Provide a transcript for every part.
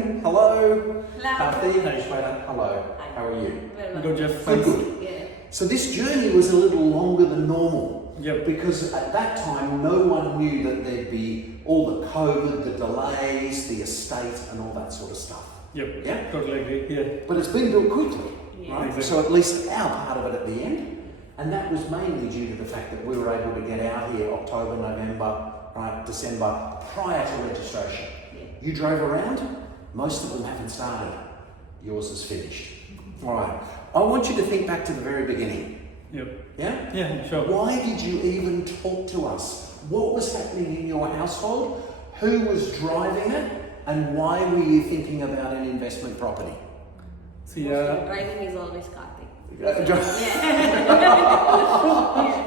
Jane, hello. Hello. Kartheek, hey Swetha, hello. Hi. How are you? Very well. Good, Jeff. Good. Yeah. So this journey was a little longer than normal. Yep. Because at that time, no one knew that there'd be all the COVID, the delays, the estate, and all that sort of stuff. Yep. Yeah? Totally agree. Yeah. But it's been built quickly, Yeah. right? Exactly. So at least our part of it at the end. And that was mainly due to the fact that we were able to get out here October, November, right, December, prior to registration. Yeah. You drove around, most of them haven't started. Yours is finished. All right. I want you to think back to the very beginning. Yep. Yeah? Yeah, sure. Why did you even talk to us? What was happening in your household? Who was driving it? And why were you thinking about an investment property? See, Driving is always Kartheek.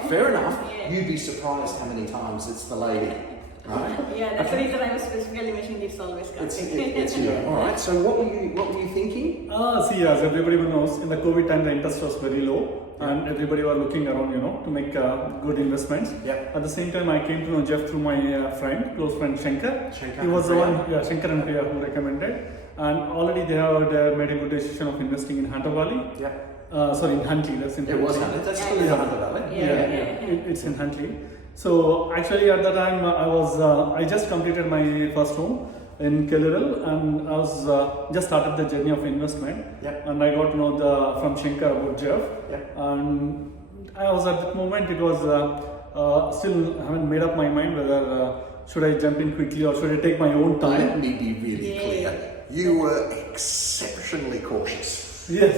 Fair enough. Yeah. You'd be surprised how many times it's the lady, right? Yeah, that's the reason I was specifically mentioning it's always Kartheek. It's you. All right. So what were you thinking? see, as everybody knows, in the COVID time, the interest was very low. And everybody were looking around, to make good investments. Yeah. At the same time, I came to know Jeff through my close friend Shankar. He was the one, Shankar and Priya, who recommended. And already they have made a good decision of investing in Handover Valley. Yeah. Sorry, in Huntley. That's in It was Huntley. That's still in Hunter Valley. It's in Huntley. So actually, at that time, I just completed my first home in Kelleral, and I was just started the journey of investment. Yep. And I got to know from Shankar about Jeff. Yep. And I was at that moment, it was still haven't made up my mind whether should I jump in quickly or should I take my own Let time. me be really clear. You were exceptionally cautious. Yes.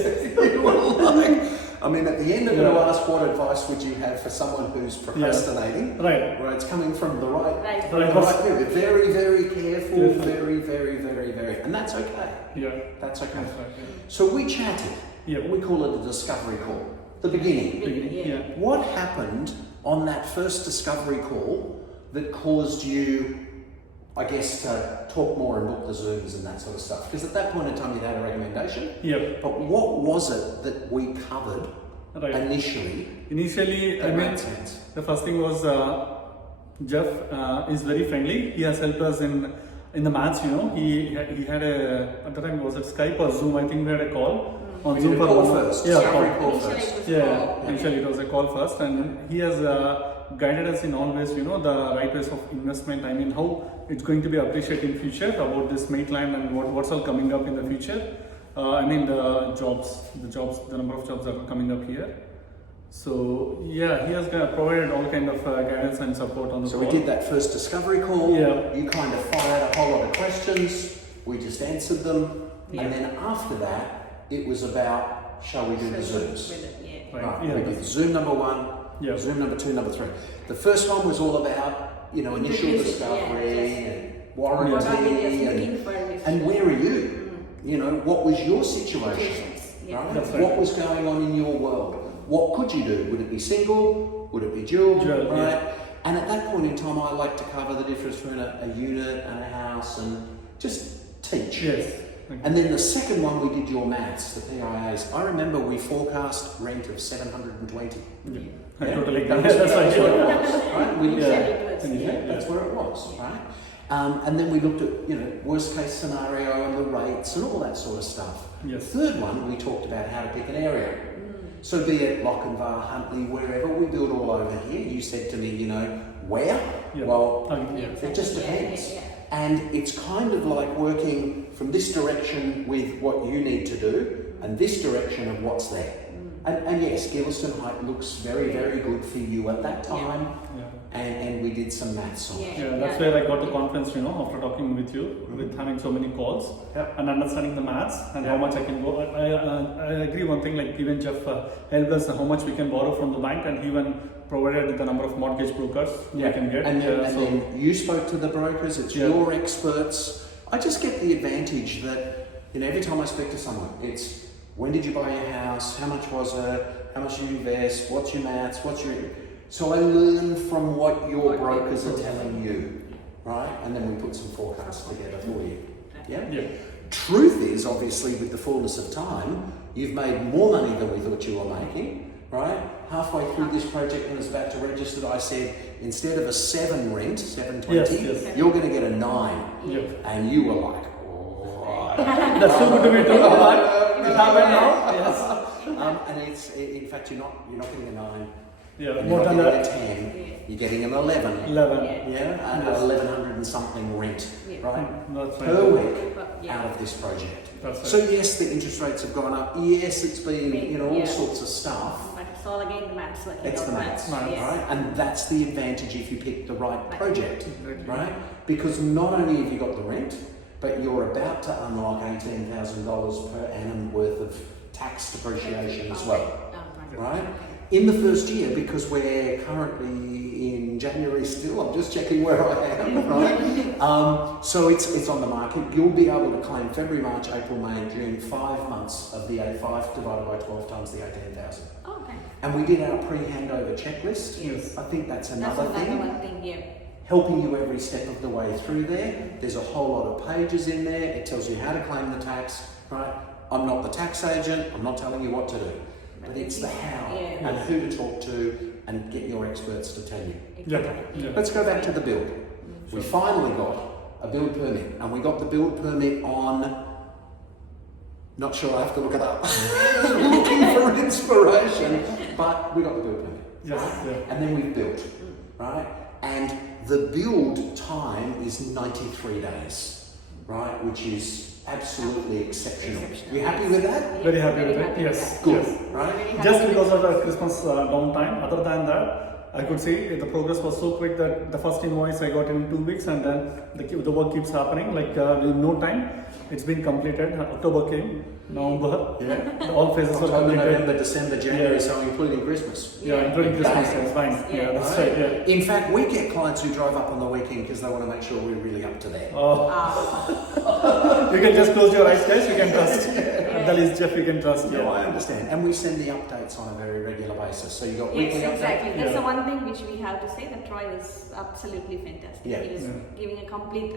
You were like, I mean, at the end I'm going to ask what advice would you have for someone who's procrastinating? Right. Where it's coming from the right period. Very, very careful, very, and that's okay. Yeah. That's okay. That's right. So we chatted. Yeah. We call it a discovery call. The beginning. Yeah. What happened on that first discovery call that caused you, I guess, to talk more and book the Zooms and that sort of stuff? Because at that point in time you'd had a recommendation. Yeah. But what was it that we covered initially? Initially, that I mean, made sense? the first thing was Jeff is very friendly. He has helped us in the maths. He had at the time, was it Skype or Zoom? I think we had a call on Zoom for call first. Yeah, call first. Initially it was a call first, and he has guided us in all ways. The right ways of investment. I mean, how it's going to be appreciated in future about this Maitland and what's all coming up in the future. I mean, the number of jobs that are coming up here. So yeah, he has provided all kind of guidance and support on the So call. we did that first discovery call. Yeah. You kind of fired a whole lot of questions. We just answered them. And then after that, it was about, shall we do the Zooms? Right. Yeah. We did Zoom number 1, Yeah. Zoom number 2, number 3. The first one was all about, initial discovery and warranty and where are you? What was your situation? Right? That's right. What was going on in your world? What could you do? Would it be single? Would it be dual? Dual, right? yeah. And at that point in time, I like to cover the difference between a unit and a house and just teach. Yes. And then the second one, we did your maths, the PIAs. I remember we forecast rent of 720. Yeah. I Yeah? totally That agree. was, That's that's right. where it was, right? We looked Yeah. at it. That's where it was, right? And then we looked at, worst case scenario and the rates and all that sort of stuff. Yes. The third one, we talked about how to pick an area. So be it Lochinvar, Huntley, wherever, we build all over here. You said to me, where? Yeah. Well, Yeah. it just depends. And it's kind of like working from this direction with what you need to do and this direction of what's there. And yes, Gilliston Height looks very, very good for you at that time. Yeah. And we did some maths on it. Yeah, that's where I got the confidence, after talking with you, with having so many calls and understanding the maths and how much I can go. I agree one thing, like even Jeff helped us how much we can borrow from the bank, and he even provided the number of mortgage brokers we can get. And then you spoke to the brokers, it's your experts. I just get the advantage that, every time I speak to someone, it's when did you buy your house, how much was it, how much did you invest, what's your maths, So I learn from what your brokers are telling you, right? And then we put some forecasts together for you. Yeah? Truth is, obviously, with the fullness of time, you've made more money than we thought you were making, right? Halfway through this project, when I was about to register, I said, instead of a 7 rent, 720, you're going to get a 9. Yep. And you were like, That's too good to be true, but it happened now. Yes. And it's in fact you're not getting a 9. Yeah, You're more not than getting that. a 10. You're getting an 11. 11. Yeah, and Yes. 1100 and something rent, Yeah. right? That's right. Per week Yeah. out of this project. That's right. So yes, the interest rates have gone up. Yes, it's been all Yeah. sorts of stuff. But it's all again the maths working It's out the maths, Maths. Yes. right? And that's the advantage if you pick the right project, Exactly. right? Because not only have you got the rent, but you're about to unlock $18,000 per annum worth of tax depreciation as well, right? In the first year, because we're currently in January still, I'm just checking where I am, right? So it's on the market. You'll be able to claim February, March, April, May and June, 5 months of the 5 divided by 12 times the 18,000. Okay. And we did our pre-handover checklist. Yes. I think that's That's another another thing. one thing, yeah. Helping you every step of the way through there. There's a whole lot of pages in there. It tells you how to claim the tax, right? I'm not the tax agent. I'm not telling you what to do. But it's the how Yeah. and who to talk to and get your experts to tell you. Yeah. Exactly. Yeah. Let's go back to the build. We finally got a build permit, and we got the build permit on. Not sure, I have to look it up. Looking for inspiration, but we got the build permit. Yes. Yeah. And then we built, right? And the build time is 93 days, right? Which is absolutely exceptional. Exceptional. You happy with that? Very happy with it. Yes. Good, Yes. right? Very happy Just with because it. of the Christmas downtime. Other than that, I could see the progress was so quick that the first invoice I got in 2 weeks, and then the work keeps happening. Like in no time, it's been completed. October came, November, Yeah. all phases were October, completed. November, December, January, Yeah. so including Christmas. Yeah, including Christmas. Yeah. It's fine. Yeah. Yeah, that's right. Yeah. In fact, we get clients who drive up on the weekend because they want to make sure we're really up to date. Oh, Ah, you can just close your eyes, guys. You can trust. That is Jeff. You can trust. No, I Yeah. understand. And we send the updates on a very regular basis. So you got yes, weekly exactly. updates. That's Yeah. the one thing which we have to say that Troy is absolutely fantastic. Yeah. He is Yeah. giving a complete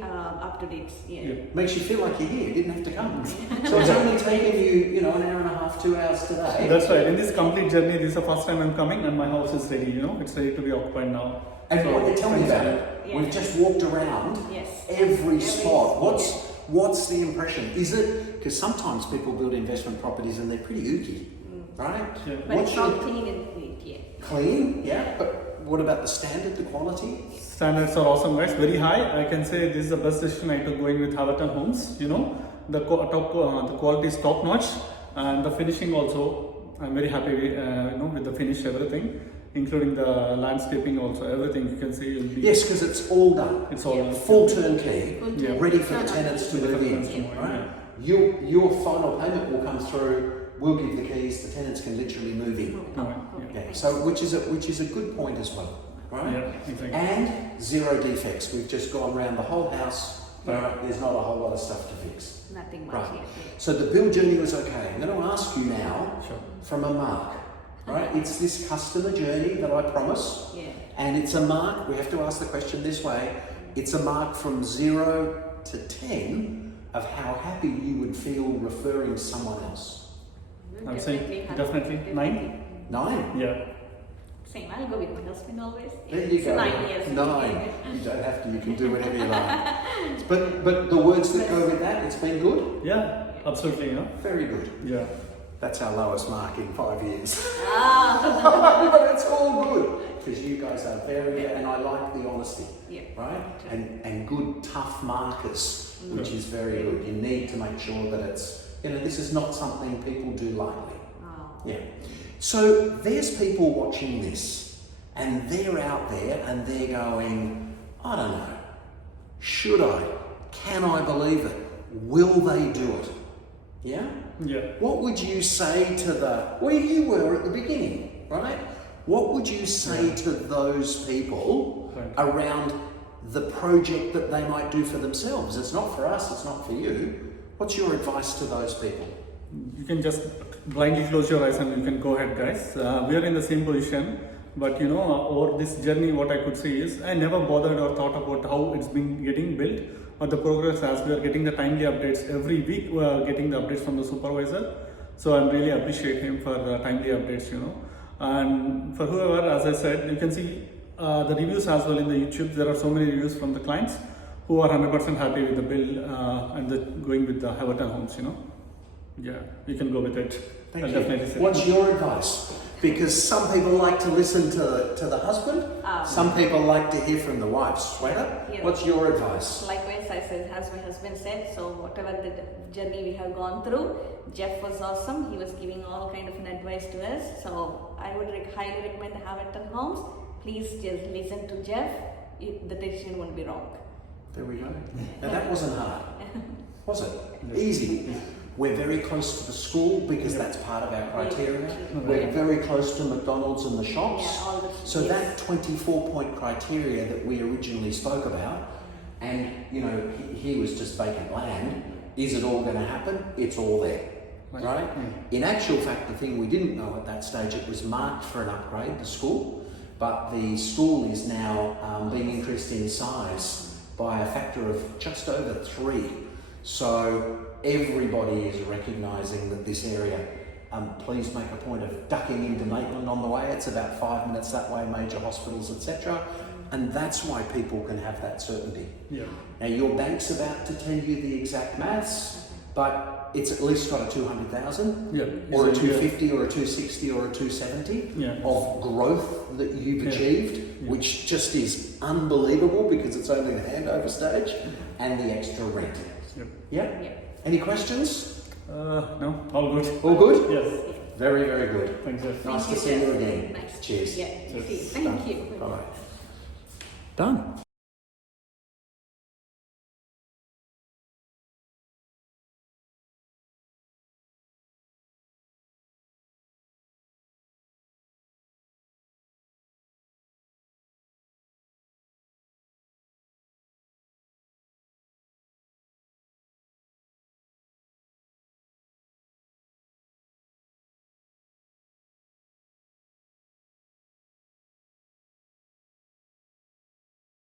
up to date. Yeah. Yeah. Makes you feel like you're here. You didn't have to come. So it's only taken you, an hour and a half, 2 hours today. That's right. In this complete journey, this is the first time I'm coming, and my house is ready. It's ready to be occupied now. And So, tell me about it. Yeah. We've just walked around Yes. every spot. yeah. What's the impression? Is it because sometimes people build investment properties and they're pretty ooky, right? Yeah. But What's it's all your clean and neat. Yeah. clean? Yeah. But what about the standard, the quality? Standards are awesome, guys. Very high. I can say this is the best decision I took going with Haverton Homes. The the quality is top notch, and the finishing also. I'm very happy, with the finish, everything, including the landscaping also. Everything you can see will be. Yes, because it's all done. It's all done. Full turnkey, Full Yeah. ready for the No, no, tenants to Ready for move the in. tenants to move in, Right? yeah. Your final payment will come through. We'll give the keys. The tenants can literally move in. No, Yeah. So which is a good point as well, right? Yeah, exactly. And zero defects. We've just gone around the whole house. Right. Right? There's not a whole lot of stuff to fix. Nothing much. Right. Yeah. So the build journey was okay. I'm going to ask you now Sure. from a mark. Right? It's this customer journey that I promise. Yeah. And it's a mark, we have to ask the question this way, it's a mark from 0 to 10 of how happy you would feel referring someone else. I'm saying definitely 9. 9. Yeah. Same. I'll go with my husband always. There you It's go. 9 years. 9. You don't have to, you can do whatever you like. But the words that go with that, it's been good? Yeah, absolutely. Very good. Yeah. That's our lowest mark in 5 years. Ah. But it's all good because you guys are very, and I like the honesty. Yeah. Right? And good, tough markers, which is very good. You need to make sure that it's, this is not something people do lightly. Oh. Yeah. So there's people watching this, and they're out there and they're going, I don't know, should I? Can I believe it? Will they do it? Yeah? Yeah. What would you say to where you were at the beginning, right? What would you say to those people Right. around the project that they might do for themselves? It's not for us, it's not for you. What's your advice to those people? You can just blindly close your eyes and you can go ahead, guys. We are in the same position, but over this journey, what I could see is I never bothered or thought about how it's been getting built or the progress as we are getting the timely updates every week. We are getting the updates from the supervisor, so I really appreciate him for the timely updates. And for whoever, as I said, you can see the reviews as well in the YouTube. There are so many reviews from the clients who are 100% happy with the build and going with the Everton homes, Yeah, you can go with it. Thank I'll you. definitely say. What's your advice? Because some people like to listen to the husband, some people like to hear from the wife. Swetha, Yeah. what's your advice? Likewise, I said, as my husband said, so whatever the journey we have gone through, Jeff was awesome. He was giving all kind of an advice to us. So I would highly recommend the Haverton Homes. Please just listen to Jeff. The decision won't be wrong. There we go. Now that wasn't hard, was it? Easy. We're very close to the school because that's part of our criteria. We're very close to McDonald's and the shops. Yeah, all the, So that 24-point criteria that we originally spoke about, and he was just vacant land. Is it all going to happen? It's all there, right? In actual fact, the thing we didn't know at that stage, it was marked for an upgrade, the school, but the school is now being increased in size by a factor of just over 3. So everybody is recognising that this area, please make a point of ducking into Maitland on the way. It's about 5 minutes that way, major hospitals, etc. And that's why people can have that certainty. Yeah. Now your bank's about to tell you the exact maths, but it's at least got a 200,000 or a 250 or a 260 or a 270 of growth that you've achieved, which just is unbelievable because it's only the handover stage, and the extra rent. Yeah? Any questions? No, all good. All good? Yes. Very, very good. Thanks, Jeff. Nice to see you again. Nice. Cheers. Yeah. Cheers. Thank you. Bye-bye. Done.